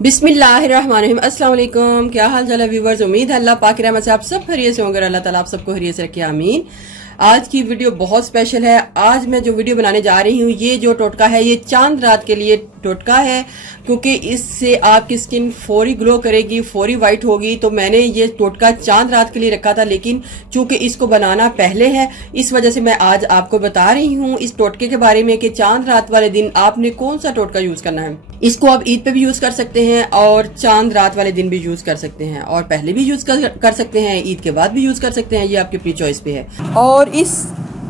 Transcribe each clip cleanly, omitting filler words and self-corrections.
बिस्मिल्लाहिर्रहमानिर्रहीम। अस्सलाम वालेकुम। क्या हाल चाल है व्यूवर्स? उम्मीद है अल्लाह पाक की रहमत से आप सब खैरियत से होंगे। अल्लाह ताला आप सबको खैरियत से रखे, आमीन। आज की वीडियो बहुत स्पेशल है। आज मैं जो वीडियो बनाने जा रही हूँ, ये जो टोटका है ये चांद रात के लिए टोटका है, क्योंकि इससे आपकी स्किन फौरी ग्लो करेगी, फौरी वाइट होगी। तो मैंने ये टोटका चांद रात के लिए रखा था, लेकिन चूंकि इसको बनाना पहले है, इस वजह से मैं आज आपको बता रही हूँ इस टोटके के बारे में कि चांद रात वाले दिन आपने कौन सा टोटका यूज करना है। इसको आप ईद पे भी यूज कर सकते हैं और चांद रात वाले दिन भी यूज कर सकते हैं, और पहले भी यूज कर सकते हैं, ईद के बाद भी यूज कर सकते हैं। ये आपकी अपनी चॉइस पे है। और इस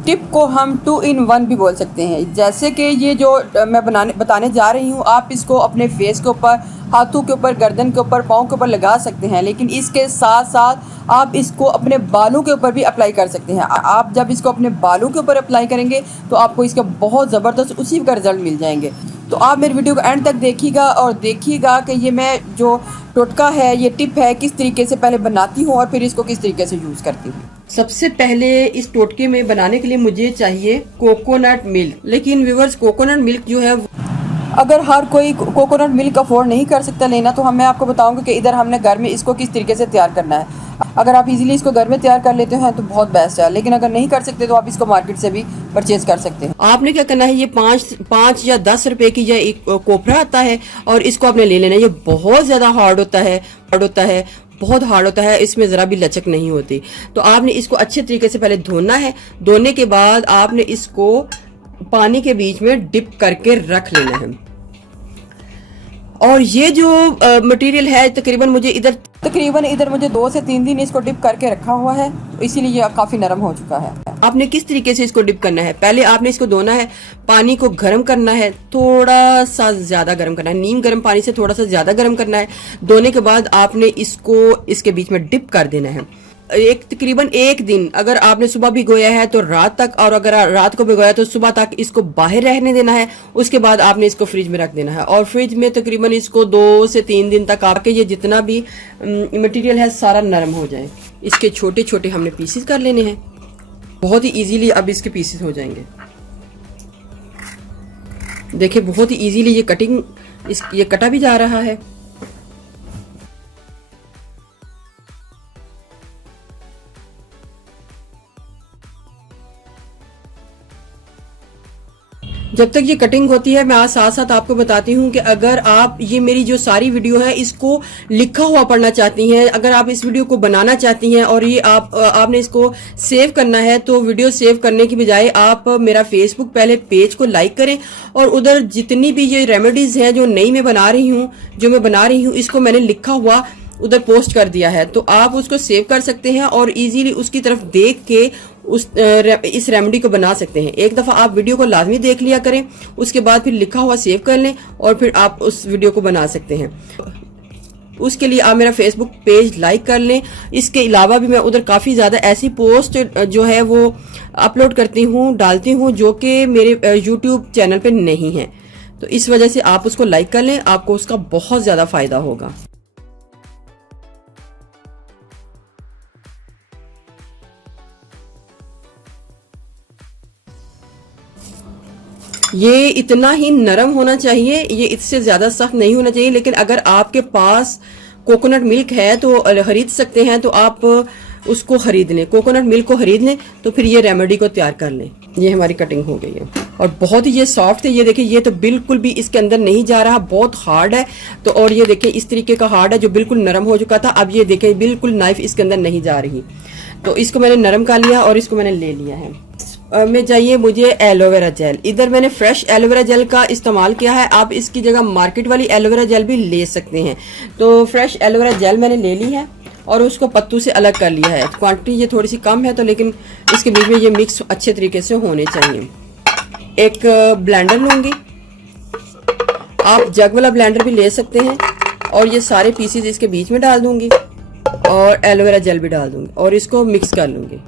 टिप को हम 2 in 1 भी बोल सकते हैं। जैसे कि ये जो मैं बताने जा रही हूँ, आप इसको अपने फेस के ऊपर, हाथों के ऊपर, गर्दन के ऊपर, पाँव के ऊपर लगा सकते हैं, लेकिन इसके साथ साथ आप इसको अपने बालों के ऊपर भी अप्लाई कर सकते हैं। आप जब इसको अपने बालों के ऊपर अप्लाई करेंगे तो आपको इसका बहुत ज़बरदस्त उसी का रिजल्ट मिल जाएंगे। तो आप मेरे वीडियो को एंड तक देखिएगा और देखिएगा कि ये मैं जो टोटका है, ये टिप है, किस तरीके से पहले बनाती हूँ और फिर इसको किस तरीके से यूज़ करती हूँ। सबसे पहले इस टोटके में बनाने के लिए मुझे चाहिए कोकोनट मिल्क। लेकिन व्यूअर्स, कोकोनट मिल्क जो है, अगर हर कोई कोकोनट मिल्क अफोर्ड नहीं कर सकता लेना, तो मैं आपको बताऊंगी कि इधर हमने घर में इसको किस तरीके से तैयार करना है। अगर आप इजीली इसको घर में तैयार कर लेते हैं तो बहुत बेस्ट है, लेकिन अगर नहीं कर सकते तो आप इसको मार्केट से भी परचेज कर सकते हैं। आपने क्या करना है, ये 5 या 10 रुपए की या एक कोपरा आता है और इसको आपने ले लेना है। ये बहुत ज्यादा हार्ड होता है, बहुत हार्ड होता है, इसमें जरा भी लचक नहीं होती। तो आपने इसको अच्छे तरीके से पहले धोना है। धोने के बाद आपने इसको पानी के बीच में डिप करके रख लेना है। और ये जो मटेरियल है तकरीबन मुझे इधर 2 से 3 दिन इसको डिप करके रखा हुआ है, तो इसीलिए ये काफी नरम हो चुका है। आपने किस तरीके से इसको डिप करना है, पहले आपने इसको धोना है, पानी को गर्म करना है, थोड़ा सा ज्यादा गर्म करना है, नीम गर्म पानी से थोड़ा सा ज्यादा गर्म करना है। धोने के बाद आपने इसको इसके बीच में डिप कर देना है। तकरीबन 1 दिन, अगर आपने सुबह भिगोया है तो रात तक, और अगर रात को भिगोया तो सुबह तक इसको बाहर रहने देना है। उसके बाद आपने इसको फ्रिज में रख देना है, और फ्रिज में तकरीबन इसको 2 से 3 दिन तक आपके ये जितना भी मटेरियल है सारा नरम हो जाए। इसके छोटे छोटे हमने पीसेस कर लेने हैं, बहुत ही इजीली अब इसके पीसेस हो जाएंगे। देखिए बहुत ही इजीली ये कटा भी जा रहा है। जब तक ये कटिंग होती है, मैं आज साथ साथ आपको बताती हूँ कि अगर आप ये मेरी जो सारी वीडियो है इसको लिखा हुआ पढ़ना चाहती हैं, अगर आप इस वीडियो को बनाना चाहती हैं और ये आपने इसको सेव करना है, तो वीडियो सेव करने की बजाय आप मेरा फेसबुक पहले पेज को लाइक करें, और उधर जितनी भी ये रेमेडीज हैं जो मैं बना रही हूँ, इसको मैंने लिखा हुआ उधर पोस्ट कर दिया है, तो आप उसको सेव कर सकते हैं और इजीली उसकी तरफ देख के इस रेमेडी को बना सकते हैं। एक दफा आप वीडियो को लाजमी देख लिया करें, उसके बाद फिर लिखा हुआ सेव कर लें और फिर आप उस वीडियो को बना सकते हैं। उसके लिए आप मेरा फेसबुक पेज लाइक कर लें। इसके अलावा भी मैं उधर काफ़ी ज़्यादा ऐसी पोस्ट जो है वो अपलोड डालती हूँ जो कि मेरे यूट्यूब चैनल पे नहीं है, तो इस वजह से आप उसको लाइक कर लें, आपको उसका बहुत ज़्यादा फ़ायदा होगा। ये इतना ही नरम होना चाहिए, ये इससे ज्यादा सख्त नहीं होना चाहिए। लेकिन अगर आपके पास कोकोनट मिल्क है तो खरीद सकते हैं, तो आप उसको खरीद लें, कोकोनट मिल्क को खरीद लें, तो फिर ये रेमेडी को तैयार कर लें। ये हमारी कटिंग हो गई है और बहुत ही ये सॉफ्ट है। ये देखिए, ये तो बिल्कुल भी इसके अंदर नहीं जा रहा, बहुत हार्ड है। तो और ये देखिए इस तरीके का हार्ड है जो बिल्कुल नरम हो चुका था। अब ये देखिए बिल्कुल नाइफ इसके अंदर नहीं जा रही, तो इसको मैंने नरम कर लिया और इसको मैंने ले लिया है। में चाहिए मुझे एलोवेरा जेल। इधर मैंने फ्रेश एलोवेरा जेल का इस्तेमाल किया है, आप इसकी जगह मार्केट वाली एलोवेरा जेल भी ले सकते हैं। तो फ्रेश एलोवेरा जेल मैंने ले ली है और उसको पत्तू से अलग कर लिया है। क्वांटिटी ये थोड़ी सी कम है, तो लेकिन इसके बीच में ये मिक्स अच्छे तरीके से होने चाहिए। एक ब्लेंडर लूँगी, आप जग वाला ब्लेंडर भी ले सकते हैं, और ये सारे पीसेस इसके बीच में डाल दूंगी और एलोवेरा जेल भी डाल दूंगी और इसको मिक्स कर लूँगी।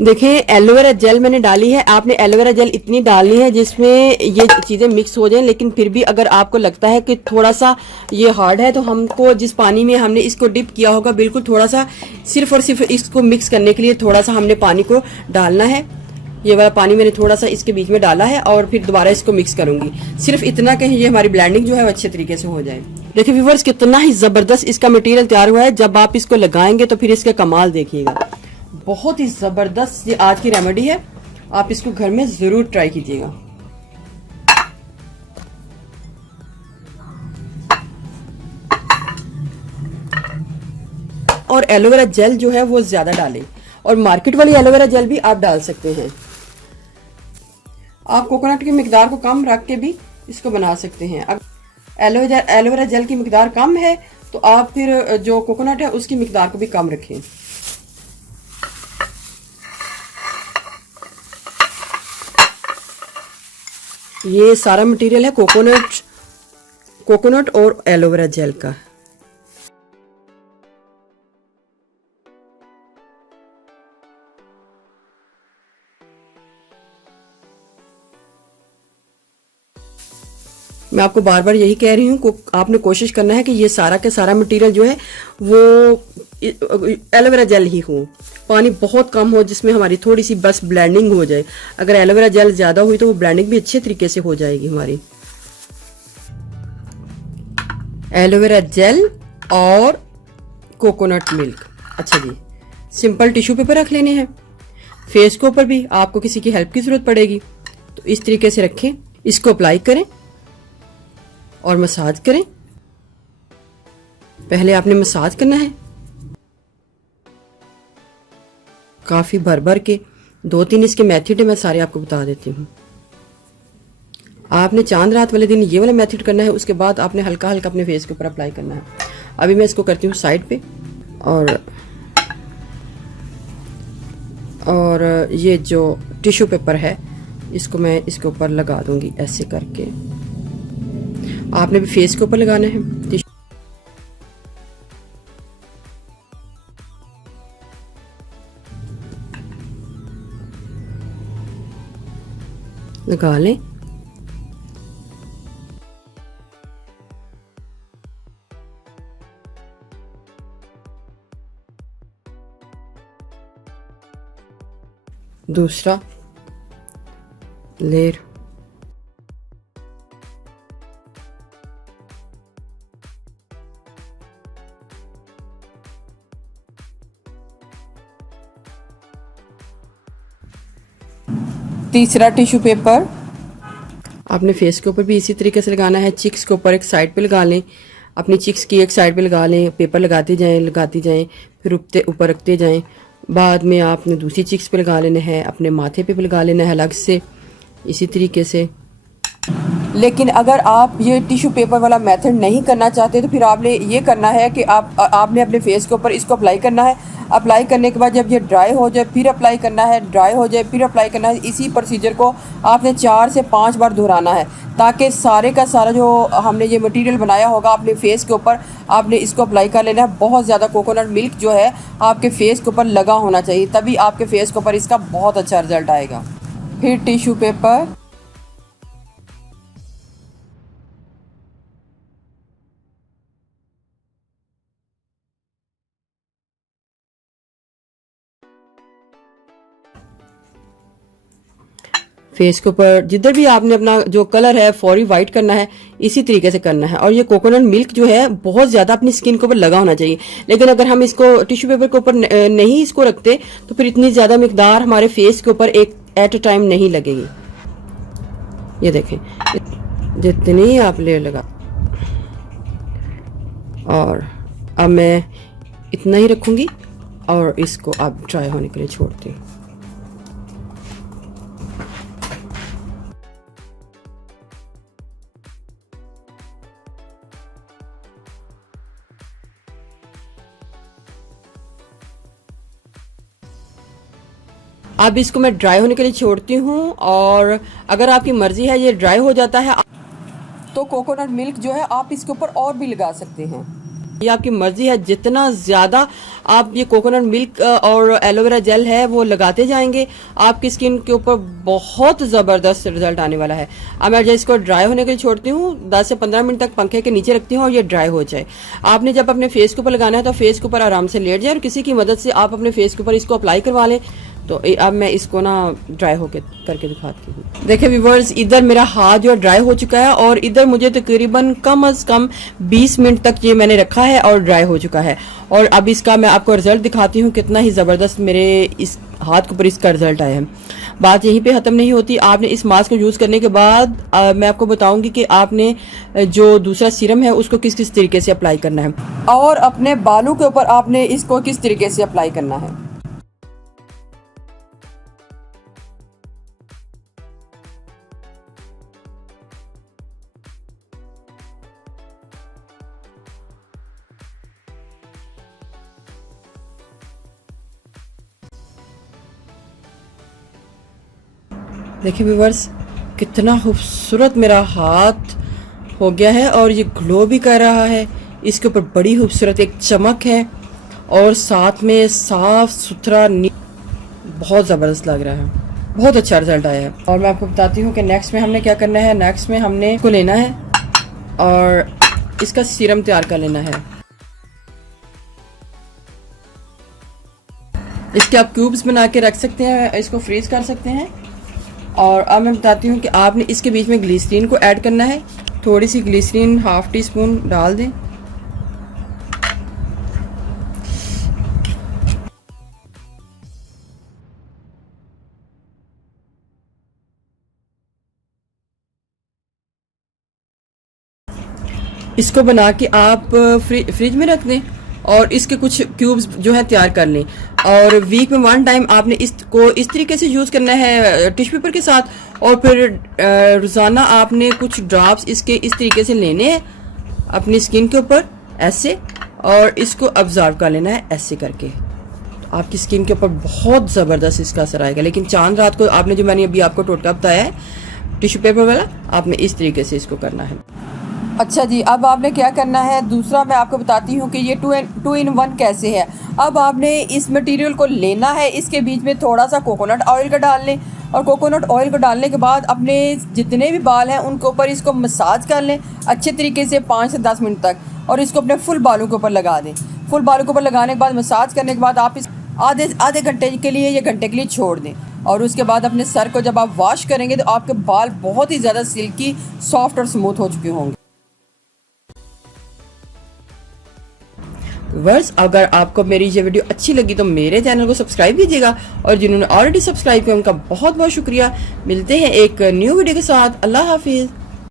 देखें, एलोवेरा जेल मैंने डाली है। आपने एलोवेरा जेल इतनी डालनी है जिसमें ये चीज़ें मिक्स हो जाएं, लेकिन फिर भी अगर आपको लगता है कि थोड़ा सा ये हार्ड है, तो हमको जिस पानी में हमने इसको डिप किया होगा, बिल्कुल थोड़ा सा सिर्फ और सिर्फ इसको मिक्स करने के लिए थोड़ा सा हमने पानी को डालना है। ये वाला पानी मैंने थोड़ा सा इसके बीच में डाला है और फिर दोबारा इसको मिक्स करूंगी। सिर्फ इतना कि ये हमारी ब्लेंडिंग जो है वो अच्छे तरीके से हो जाए। देखिए व्यूअर्स, कितना ही जबरदस्त इसका मटेरियल तैयार हुआ है। जब आप इसको लगाएंगे तो फिर इसका कमाल देखिएगा। बहुत ही जबरदस्त ये आज की रेमेडी है, आप इसको घर में जरूर ट्राई कीजिएगा। और एलोवेरा जेल जो है वो ज्यादा डालें, और मार्केट वाली एलोवेरा जेल भी आप डाल सकते हैं। आप कोकोनट की मिकदार को कम रख के भी इसको बना सकते हैं। अगर एलोवेरा जेल की मिकदार कम है तो आप फिर जो कोकोनट है उसकी मिकदार को भी कम रखें। ये सारा मटेरियल है कोकोनट और एलोवेरा जेल का। मैं आपको बार बार यही कह रही हूँ, आपने कोशिश करना है कि ये सारा के सारा मटेरियल जो है वो एलोवेरा जेल ही हो। पानी बहुत कम हो जिसमें हमारी थोड़ी सी बस ब्लेंडिंग हो जाए। अगर एलोवेरा जेल ज्यादा हुई तो वो ब्लेंडिंग भी अच्छे तरीके से हो जाएगी हमारी। एलोवेरा जेल और कोकोनट मिल्क। अच्छा जी, सिंपल टिश्यू पेपर रख लेने हैं। फेस के ऊपर भी आपको किसी की हेल्प की जरूरत पड़ेगी, तो इस तरीके से रखें, इसको अप्लाई करें और मसाज करें। पहले आपने मसाज करना है काफी भर भर के। 2-3 इसके मेथड है, मैं सारे आपको बता देती हूँ। आपने चांद रात वाले दिन ये वाला मेथड करना है, उसके बाद आपने हल्का हल्का अपने फेस के ऊपर अप्लाई करना है। अभी मैं इसको करती हूँ साइड पे, और ये जो टिश्यू पेपर है इसको मैं इसके ऊपर लगा दूंगी ऐसे करके। आपने भी फेस के ऊपर लगाना है। लगा लें। दूसरा लेयर, तीसरा टिश्यू पेपर आपने फेस के ऊपर भी इसी तरीके से लगाना है। चिक्स के ऊपर एक साइड पे लगा लें, अपनी चिक्स की एक साइड पे लगा लें, पेपर लगाती जाएं, फिर ऊपर रखते जाएं। बाद में आपने दूसरी चिक्स पे लगा लेना है, अपने माथे पे भी लगा लेना है अलग से, इसी तरीके से। लेकिन अगर आप ये टिश्यू पेपर वाला मेथड नहीं करना चाहते तो फिर आपने ये करना है कि आपने अपने फेस के ऊपर इसको अप्लाई करना है। अप्लाई करने के बाद जब ये ड्राई हो जाए फिर अप्लाई करना है, ड्राई हो जाए फिर अप्लाई करना है। इसी प्रोसीजर को आपने 4 से 5 बार दोहराना है, ताकि सारे का सारा जो हमने ये मटेरियल बनाया होगा अपने फेस के ऊपर आपने इसको अप्लाई कर लेना है। बहुत ज़्यादा कोकोनट मिल्क जो है आपके फेस के ऊपर लगा होना चाहिए, तभी आपके फेस के ऊपर इसका बहुत अच्छा रिजल्ट आएगा। फिर टिश्यू पेपर, फेस के ऊपर जिधर भी आपने अपना जो कलर है फौरी वाइट करना है, इसी तरीके से करना है। और ये कोकोनट मिल्क जो है बहुत ज्यादा अपनी स्किन के ऊपर लगा होना चाहिए। लेकिन अगर हम इसको टिश्यू पेपर के ऊपर नहीं इसको रखते तो फिर इतनी ज्यादा मिकदार हमारे फेस के ऊपर एक एट अ टाइम नहीं लगेगी। ये देखें, जितनी आप लेयर लगा, और अब मैं इतना ही रखूंगी और इसको अब ड्राई होने के लिए छोड़ती हूँ। अब इसको मैं ड्राई होने के लिए छोड़ती हूँ, और अगर आपकी मर्जी है ये ड्राई हो जाता है तो कोकोनट मिल्क जो है आप इसके ऊपर और भी लगा सकते हैं। ये आपकी मर्जी है, जितना ज़्यादा आप ये कोकोनट मिल्क और एलोवेरा जेल है वो लगाते जाएंगे आपकी स्किन के ऊपर बहुत ज़बरदस्त रिजल्ट आने वाला है। अब मैं इसको ड्राई होने के लिए छोड़ती हूँ, 10 से 15 मिनट तक पंखे के नीचे रखती हूँ और ये ड्राई हो जाए। आपने जब अपने फेस के ऊपर लगाना है तो फेस के ऊपर आराम से लेट जाए और किसी की मदद से आप अपने फेस के ऊपर इसको अप्लाई करवा लें। तो अब मैं इसको ना ड्राई होके करके दिखाती हूँ। देखिए व्यूअर्स, इधर मेरा हाथ जो ड्राई हो चुका है और इधर मुझे तकरीबन कम अज़ कम 20 मिनट तक ये मैंने रखा है और ड्राई हो चुका है। और अब इसका मैं आपको रिजल्ट दिखाती हूँ, कितना ही ज़बरदस्त मेरे इस हाथ के ऊपर इसका रिजल्ट आया है। बात यहीं पे ख़त्म नहीं होती। आपने इस मास्क को यूज़ करने के बाद मैं आपको बताऊंगी कि आपने जो दूसरा सीरम है उसको किस किस तरीके से अप्लाई करना है और अपने बालों के ऊपर आपने इसको किस तरीके से अप्लाई करना है। देखिए व्यूअर्स, कितना खूबसूरत मेरा हाथ हो गया है और ये ग्लो भी कर रहा है। इसके ऊपर बड़ी खूबसूरत एक चमक है और साथ में साफ सुथरा बहुत ज़बरदस्त लग रहा है। बहुत अच्छा रिजल्ट आया है। और मैं आपको बताती हूँ कि नेक्स्ट में हमने क्या करना है। नेक्स्ट में हमने इसको लेना है और इसका सीरम तैयार कर लेना है। इसके आप क्यूब्स बना के रख सकते हैं, इसको फ्रीज कर सकते हैं। और अब मैं बताती हूँ कि आपने इसके बीच में ग्लिसरीन को ऐड करना है। थोड़ी सी ग्लिसरीन हाफ टी स्पून डाल दें। इसको बना के आप फ्रिज में रख दें और इसके कुछ क्यूब्स जो है तैयार कर लें। और वीक में 1 टाइम आपने इसको इस तरीके से यूज़ करना है टिश्यू पेपर के साथ। और फिर रोज़ाना आपने कुछ ड्रॉप्स इसके इस तरीके से लेने हैं अपनी स्किन के ऊपर ऐसे, और इसको ऑब्जर्व कर लेना है ऐसे करके। तो आपकी स्किन के ऊपर बहुत ज़बरदस्त इसका असर आएगा। लेकिन चांद रात को आपने जो मैंने अभी आपको टोटका बताया है टिश्यू पेपर वाला, आपने इस तरीके से इसको करना है। अच्छा जी, अब आपने क्या करना है, दूसरा मैं आपको बताती हूँ कि ये 2 in 1 कैसे है। अब आपने इस मटेरियल को लेना है, इसके बीच में थोड़ा सा कोकोनट ऑयल का डाल लें और कोकोनट ऑयल को डालने के बाद अपने जितने भी बाल हैं उनके ऊपर इसको मसाज कर लें अच्छे तरीके से 5 से 10 मिनट तक, और इसको अपने फुल बालों के ऊपर लगा दें। फुल बालों के ऊपर लगाने के बाद मसाज करने के बाद आप इस आधे घंटे के लिए या घंटे के लिए छोड़ दें। और उसके बाद अपने सर को जब आप वॉश करेंगे तो आपके बाल बहुत ही ज़्यादा सिल्की, सॉफ्ट और स्मूथ हो चुके होंगे। वर्स, अगर आपको मेरी ये वीडियो अच्छी लगी तो मेरे चैनल को सब्सक्राइब कीजिएगा, और जिन्होंने ऑलरेडी सब्सक्राइब किया उनका बहुत बहुत शुक्रिया। मिलते हैं एक न्यू वीडियो के साथ। अल्लाह हाफिज़।